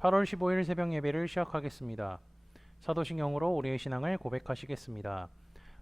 8월 15일 새벽 예배를 시작하겠습니다. 사도신경으로 우리의 신앙을 고백하시겠습니다.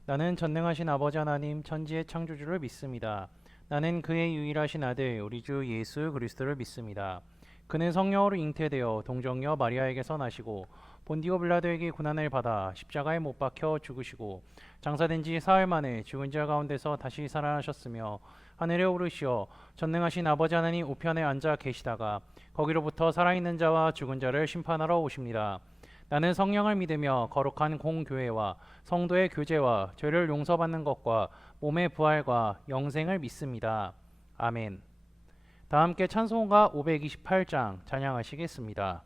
나는 전능하신 아버지 하나님 천지의 창조주를 믿습니다. 나는 그의 유일하신 아들 우리 주 예수 그리스도를 믿습니다. 그는 성령으로 잉태되어 동정녀 마리아에게서 나시고 본디오 빌라도에게 고난을 받아 십자가에 못 박혀 죽으시고 장사된 지 사흘 만에 죽은 자 가운데서 다시 살아나셨으며 하늘에 오르시어 전능하신 아버지 하나님 우편에 앉아 계시다가 거기로부터 살아있는 자와 죽은 자를 심판하러 오십니다. 나는 성령을 믿으며 거룩한 공교회와 성도의 교제와 죄를 용서받는 것과 몸의 부활과 영생을 믿습니다. 아멘. 다 함께 찬송가 528장 찬양하시겠습니다.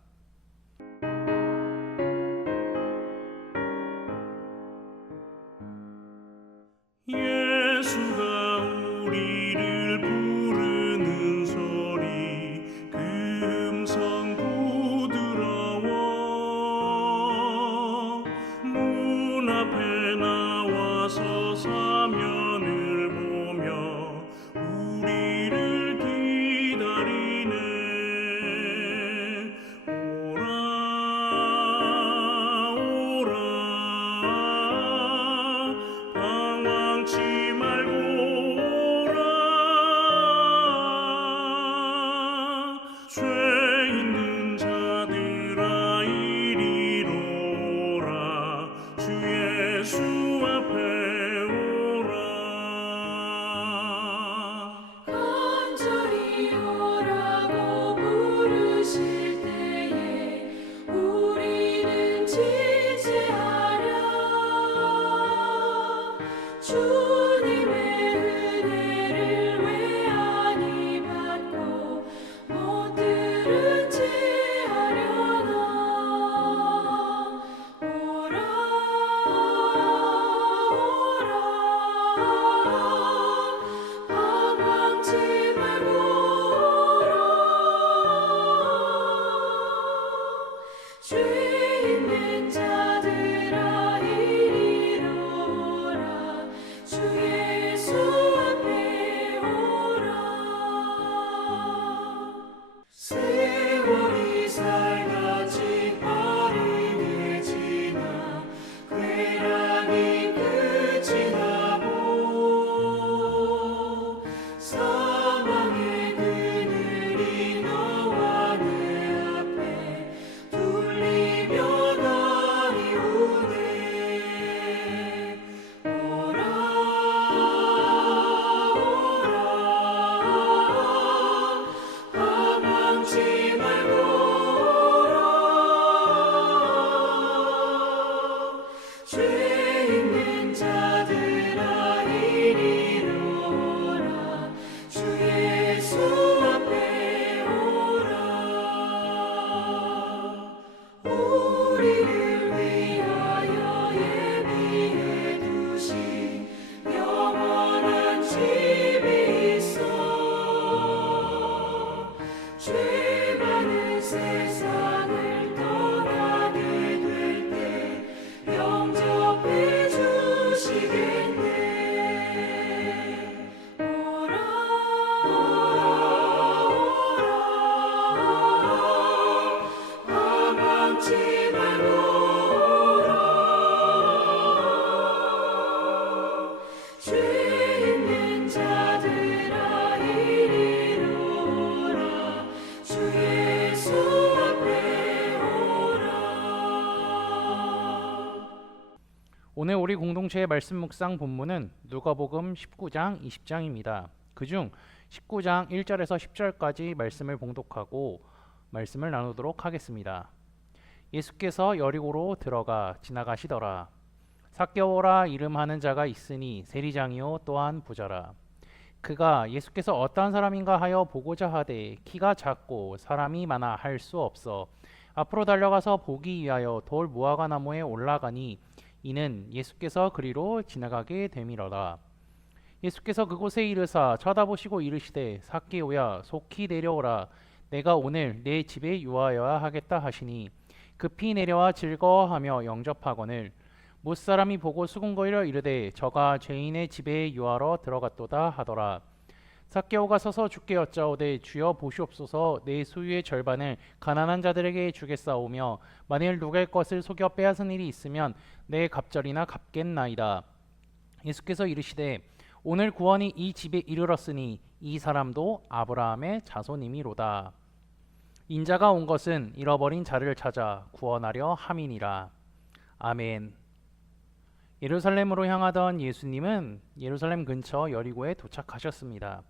예수가 우리를 부르는 소리 그 음성 부드러워 문 앞에 나와서 사면을 보며 우리를 기다리네. 오라 오라 방황치 말고 오라. 죄 있는 자들아 이리로 오라. 주 예수 앞에 오라. 간절히 오라고 부르실 때에 우리는 지체하랴. 주님의 은혜를 왜 아니 받고 못 들은 채 하려나. 오라 오라 방황치 말고 오라. 죄 있는 자들아 이리로 오라. 주 예수 앞에 오라. 세월이 살같이 빠르게 지나 쾌락이 끝이 나고 사망의 그늘이 너와 내 앞에 둘리며 날이 오네. 오라 오라 방황치 말고 오라. 죄 있는 자들아 이리로 오라. 주 예수 앞에 오라. 우리를 위하여 예비해 두신 영원한 집이 있어. 죄 많은 세상을 떠나게 될 때 영접해 주시겠네. 오라 오라 방황치 말고 오라. 죄 있는 자들아 이리로 오라. 주 예수 앞에 오라. 오늘 우리 공동체의 말씀 묵상 본문은 누가복음 19장 20장입니다. 그중 19장 1절에서 10절까지 말씀을 봉독하고 말씀을 나누도록 하겠습니다. 예수께서 여리고로 들어가 지나가시더라. 삭개오라 이름하는 자가 있으니 세리장이요 또한 부자라. 그가 예수께서 어떠한 사람인가 하여 보고자 하되 키가 작고 사람이 많아 할 수 없어 앞으로 달려가서 보기 위하여 돌 무화과 나무에 올라가니 이는 예수께서 그리로 지나가게 됨이로라. 예수께서 그곳에 이르사 쳐다보시고 이르시되 삭개오야 속히 내려오라. 내가 오늘 내 집에 유하여야 하겠다 하시니 급히 내려와 즐거워하며 영접하거늘 못사람이 보고 수군거리려 이르되 저가 죄인의 집에 유하러 들어갔도다 하더라. 삭개오가 서서 주께 여짜오되 주여 보시옵소서 내 소유의 절반을 가난한 자들에게 주겠사오며 만일 누구의 것을 속여 빼앗은 일이 있으면 내 갑절이나 갚겠나이다. 예수께서 이르시되 오늘 구원이 이 집에 이르렀으니 이 사람도 아브라함의 자손이미로다. 인자가 온 것은 잃어버린 자를 찾아 구원하려 함이니라. 아멘. 예루살렘으로 향하던 예수님은 예루살렘 근처 여리고에 도착하셨습니다.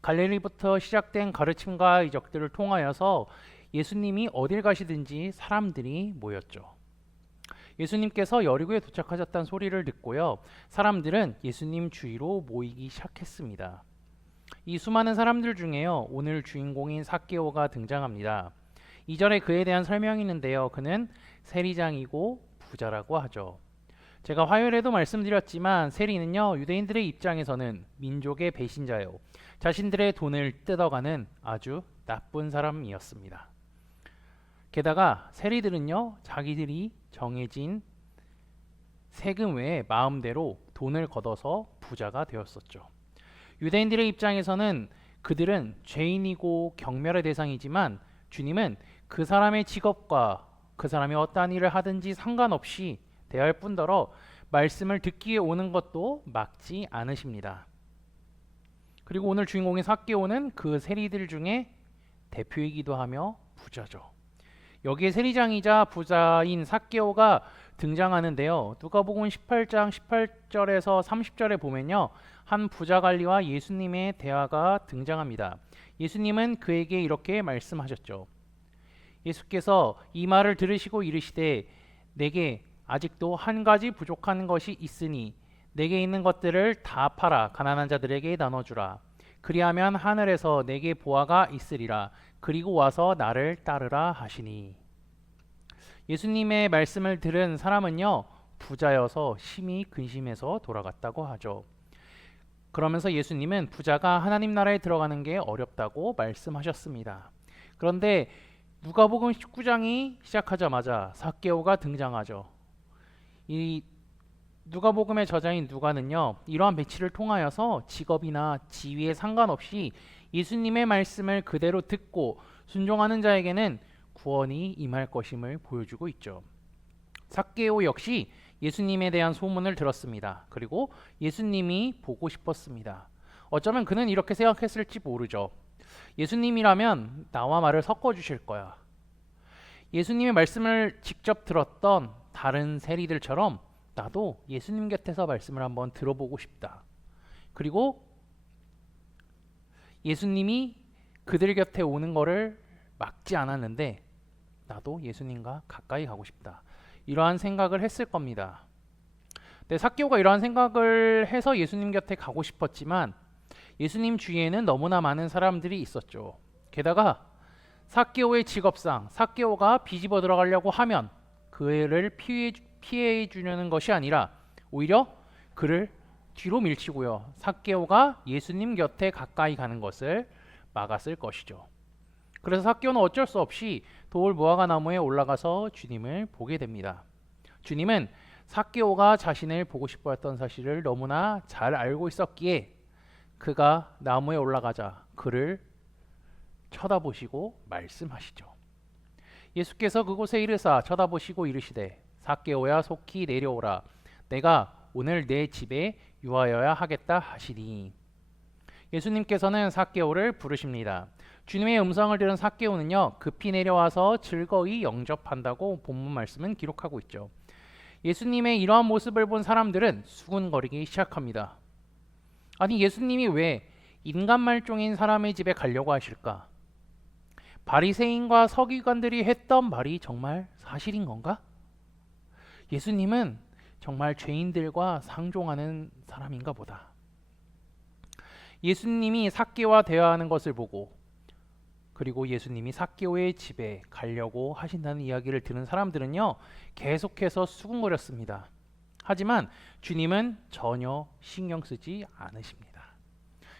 갈릴리부터 시작된 가르침과 이적들을 통하여서 예수님이 어딜 가시든지 사람들이 모였죠. 예수님께서 여리고에 도착하셨다는 소리를 듣고요, 사람들은 예수님 주위로 모이기 시작했습니다. 이 수많은 사람들 중에요, 오늘 주인공인 삭개오가 등장합니다. 2절에 그에 대한 설명이 있는데요, 그는 세리장이고 부자라고 하죠. 제가 화요일에도 말씀드렸지만 세리는요, 유대인들의 입장에서는 민족의 배신자요, 자신들의 돈을 뜯어가는 아주 나쁜 사람이었습니다. 게다가 세리들은요, 자기들이 정해진 세금 외에 마음대로 돈을 걷어서 부자가 되었었죠. 유대인들의 입장에서는 그들은 죄인이고 경멸의 대상이지만 주님은 그 사람의 직업과 그 사람이 어떠한 일을 하든지 상관없이 대할 뿐더러 말씀을 듣기 위해 오는 것도 막지 않으십니다. 그리고 오늘 주인공인 삭개오는 그 세리들 중에 대표이기도 하며 부자죠. 여기에 세리장이자 부자인 삭개오가 등장하는데요, 누가복음 18장 18절에서 30절에 보면요, 한 부자 관리와 예수님의 대화가 등장합니다. 예수님은 그에게 이렇게 말씀하셨죠. 예수께서 이 말을 들으시고 이르시되 내게 아직도 한 가지 부족한 것이 있으니 내게 있는 것들을 다 팔아 가난한 자들에게 나눠주라. 그리하면 하늘에서 내게 보화가 있으리라. 그리고 와서 나를 따르라 하시니. 예수님의 말씀을 들은 사람은요, 부자여서 심히 근심해서 돌아갔다고 하죠. 그러면서 예수님은 부자가 하나님 나라에 들어가는 게 어렵다고 말씀하셨습니다. 그런데 누가복음 19장이 시작하자마자 삭개오가 등장하죠. 이 누가복음의 저자인 누가는요, 이러한 배치를 통하여서 직업이나 지위에 상관없이 예수님의 말씀을 그대로 듣고 순종하는 자에게는 구원이 임할 것임을 보여주고 있죠. 삭개오 역시 예수님에 대한 소문을 들었습니다. 그리고 예수님이 보고 싶었습니다. 어쩌면 그는 이렇게 생각했을지 모르죠. 예수님이라면 나와 말을 섞어주실 거야. 예수님의 말씀을 직접 들었던 다른 세리들처럼 나도 예수님 곁에서 말씀을 한번 들어보고 싶다. 그리고 예수님이 그들 곁에 오는 거를 막지 않았는데 나도 예수님과 가까이 가고 싶다. 이러한 생각을 했을 겁니다. 근데 삭개오가 이러한 생각을 해서 예수님 곁에 가고 싶었지만 예수님 주위에는 너무나 많은 사람들이 있었죠. 게다가 삭개오의 직업상 삭개오가 비집어 들어가려고 하면 그를 피해 주려는 것이 아니라 오히려 그를 뒤로 밀치고요, 삭개오가 예수님 곁에 가까이 가는 것을 막았을 것이죠. 그래서 삭개오는 어쩔 수 없이 돌 무화과 나무에 올라가서 주님을 보게 됩니다. 주님은 삭개오가 자신을 보고 싶어 했던 사실을 너무나 잘 알고 있었기에 그가 나무에 올라가자 그를 쳐다보시고 말씀하시죠. 예수께서 그곳에 이르사 쳐다보시고 이르시되 삭개오야 속히 내려오라. 내가 오늘 내 집에 유하여야 하겠다 하시니. 예수님께서는 삭개오를 부르십니다. 주님의 음성을 들은 삭개오는요, 급히 내려와서 즐거이 영접한다고 본문 말씀은 기록하고 있죠. 예수님의 이러한 모습을 본 사람들은 수군거리기 시작합니다. 아니, 예수님이 왜 인간 말종인 사람의 집에 가려고 하실까? 바리새인과 서기관들이 했던 말이 정말 사실인 건가? 예수님은 정말 죄인들과 상종하는 사람인가 보다. 예수님이 삭개오와 대화하는 것을 보고 그리고 예수님이 삭개오의 집에 가려고 하신다는 이야기를 들은 사람들은요, 계속해서 수군거렸습니다. 하지만 주님은 전혀 신경 쓰지 않으십니다.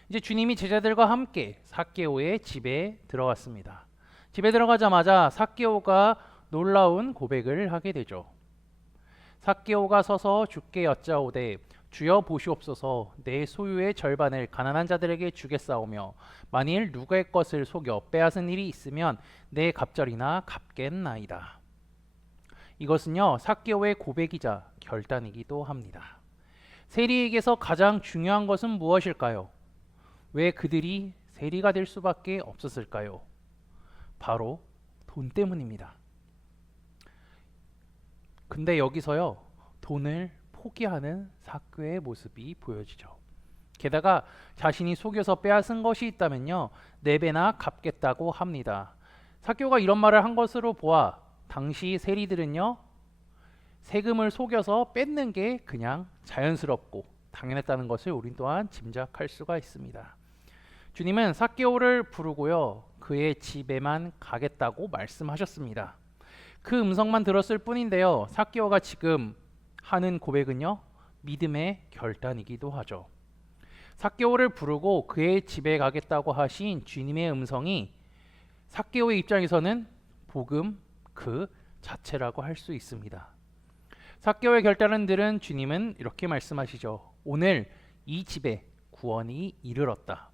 이제 주님이 제자들과 함께 삭개오의 집에 들어갔습니다. 집에 들어가자마자 삭개오가 놀라운 고백을 하게 되죠. 삭개오가 서서 주께 여짜오되 주여 보시옵소서, 내 소유의 절반을 가난한 자들에게 주겠사오며 만일 누구의 것을 속여 빼앗은 일이 있으면 내 갑절이나 갚겠나이다. 이것은요, 삭개오의 고백이자 결단이기도 합니다. 세리에게서 가장 중요한 것은 무엇일까요? 왜 그들이 세리가 될 수밖에 없었을까요? 바로 돈 때문입니다. 근데 여기서요, 돈을 포기하는 삭개오의 모습이 보여지죠. 게다가 자신이 속여서 빼앗은 것이 있다면요, 4배나 갚겠다고 합니다. 삭개오가 이런 말을 한 것으로 보아 당시 세리들은요, 세금을 속여서 뺏는 게 그냥 자연스럽고 당연했다는 것을 우린 또한 짐작할 수가 있습니다. 주님은 삭개오를 부르고요, 그의 집에만 가겠다고 말씀하셨습니다. 그 음성만 들었을 뿐인데요, 삭개오가 지금 하는 고백은요, 믿음의 결단이기도 하죠. 삭개오를 부르고 그의 집에 가겠다고 하신 주님의 음성이 삭개오의 입장에서는 복음 그 자체라고 할 수 있습니다. 삭개오의 결단을 들은 주님은 이렇게 말씀하시죠. 오늘 이 집에 구원이 이르렀다.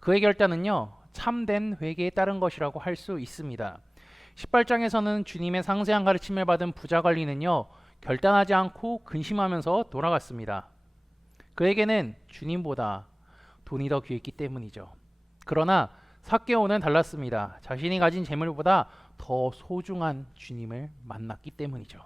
그의 결단은요, 참된 회개에 따른 것이라고 할 수 있습니다. 18장에서는 주님의 상세한 가르침을 받은 부자 관리는요, 결단하지 않고 근심하면서 돌아갔습니다. 그에게는 주님보다 돈이 더 귀했기 때문이죠. 그러나 삭개오는 달랐습니다. 자신이 가진 재물보다 더 소중한 주님을 만났기 때문이죠.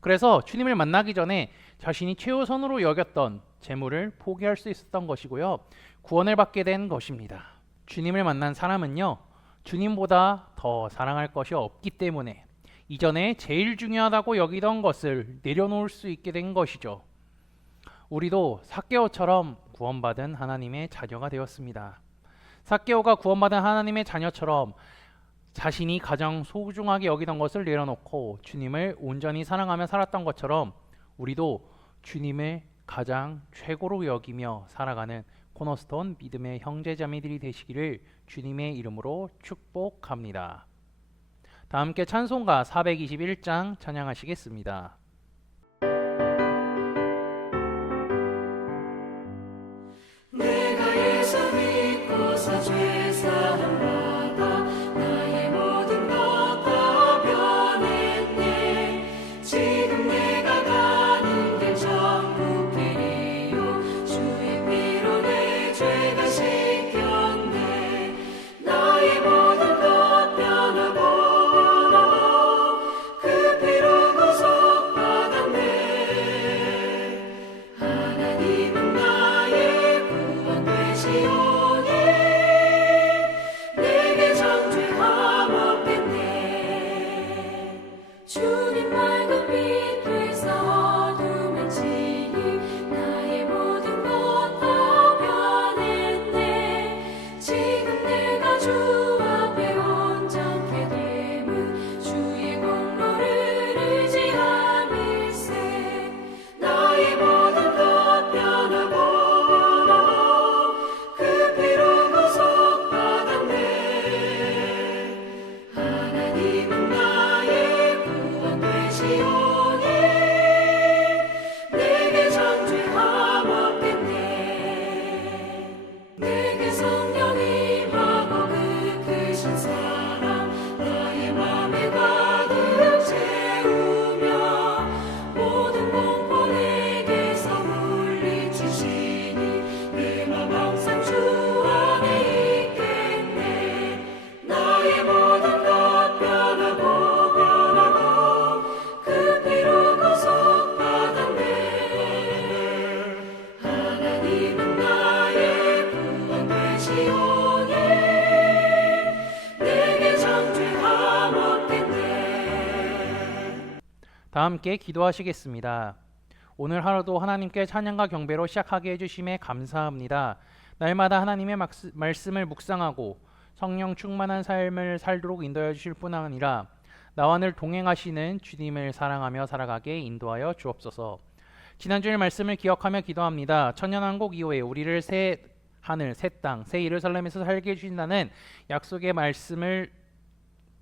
그래서 주님을 만나기 전에 자신이 최우선으로 여겼던 재물을 포기할 수 있었던 것이고요, 구원을 받게 된 것입니다. 주님을 만난 사람은요, 주님보다 더 사랑할 것이 없기 때문에 이전에 제일 중요하다고 여기던 것을 내려놓을 수 있게 된 것이죠. 우리도 삭개오처럼 구원받은 하나님의 자녀가 되었습니다. 삭개오가 구원받은 하나님의 자녀처럼 자신이 가장 소중하게 여기던 것을 내려놓고 주님을 온전히 사랑하며 살았던 것처럼 우리도 주님을 가장 최고로 여기며 살아가는 코너스톤 믿음의 형제자매들이 되시기를 주님의 이름으로 축복합니다. 다 함께 찬송가 421장 찬양하시겠습니다. 내가 예수 믿고서 죄사함 받아 나의 모든 것 다 변했네. 지금 내가 가는 길 천국 길이요 주의 피로 내 죄가 씻겼네. 나의 모든 것 변하고 그 피로 구속받았네. 하나님은 나의 구원 되시오니 내게 정죄함 없겠네. 주님 맑은 빛 되사 어둠에 지니 나의 모든 것 다 변했네. 지금 내가 주 앞에 온전케 됨은 주의 공로를 의지함일세. 나의 모든 것 변하고 그 피로 구속받았네. 하나님은 나의 구원 되시오니 내게 정죄함 없겠네. 내게 성령 임하고 그 크신 사랑 나의 맘에 가득 채우며 모든 공포 내게서 물리치시니 내 맘 항상 주 안에 있겠네. 나의 모든 것 변하고 그 피로 구속받았네. 하나님은 나의 구원 되시오니 내게 정죄함 없겠네. 다 함께 기도하시겠습니다. 오늘 하루도 하나님께 찬양과 경배로 시작하게 해주심에 감사합니다. 날마다 하나님의 말씀을 묵상하고 성령 충만한 삶을 살도록 인도해 주실 뿐 아니라 나와 늘 동행하시는 주님을 사랑하며 살아가게 인도하여 주옵소서. 지난주의 말씀을 기억하며 기도합니다. 천년왕국 이후에 우리를 새 하늘, 새 땅, 새 예루살렘에서 살게 해주신다는 약속의 말씀을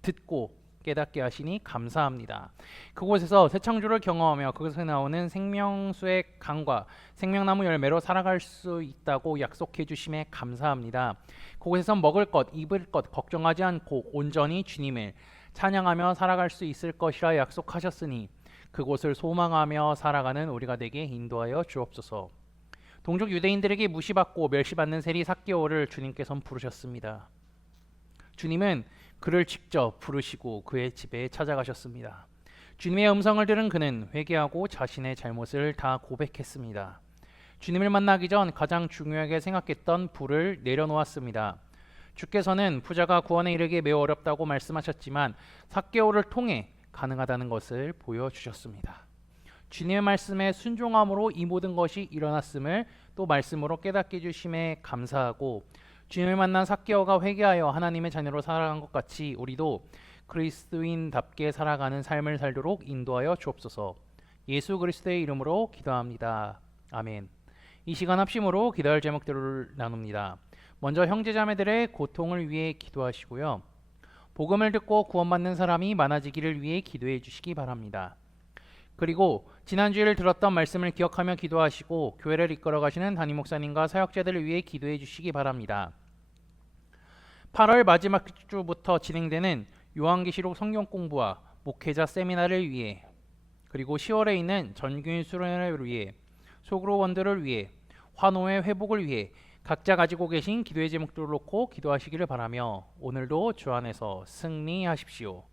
듣고 깨닫게 하시니 감사합니다. 그곳에서 새 창조를 경험하며 그것에 나오는 생명수의 강과 생명나무 열매로 살아갈 수 있다고 약속해 주심에 감사합니다. 그곳에서 먹을 것, 입을 것 걱정하지 않고 온전히 주님을 찬양하며 살아갈 수 있을 것이라 약속하셨으니 그곳을 소망하며 살아가는 우리가 되게 인도하여 주옵소서. 동족 유대인들에게 무시받고 멸시받는 세리 삭개오를 주님께서는 부르셨습니다. 주님은 그를 직접 부르시고 그의 집에 찾아가셨습니다. 주님의 음성을 들은 그는 회개하고 자신의 잘못을 다 고백했습니다. 주님을 만나기 전 가장 중요하게 생각했던 불을 내려놓았습니다. 주께서는 부자가 구원에 이르기 매우 어렵다고 말씀하셨지만 삭개오를 통해 가능하다는 것을 보여주셨습니다. 주님의 말씀에 순종함으로 이 모든 것이 일어났음을 또 말씀으로 깨닫게 해주심에 감사하고 주님을 만난 삭개오가 회개하여 하나님의 자녀로 살아간 것 같이 우리도 그리스도인답게 살아가는 삶을 살도록 인도하여 주옵소서. 예수 그리스도의 이름으로 기도합니다. 아멘. 이 시간 합심으로 기도할 제목들을 나눕니다. 먼저 형제자매들의 고통을 위해 기도하시고요. 복음을 듣고 구원받는 사람이 많아지기를 위해 기도해 주시기 바랍니다. 그리고 지난주에 들었던 말씀을 기억하며 기도하시고 교회를 이끌어 가시는 담임 목사님과 사역자들을 위해 기도해 주시기 바랍니다. 8월 마지막 주부터 진행되는 요한계시록 성경 공부와 목회자 세미나를 위해, 그리고 10월에 있는 전교인 수련회를 위해, 소그로 원들을 위해, 환호의 회복을 위해 각자 가지고 계신 기도의 제목들을 놓고 기도하시기를 바라며 오늘도 주 안에서 승리하십시오.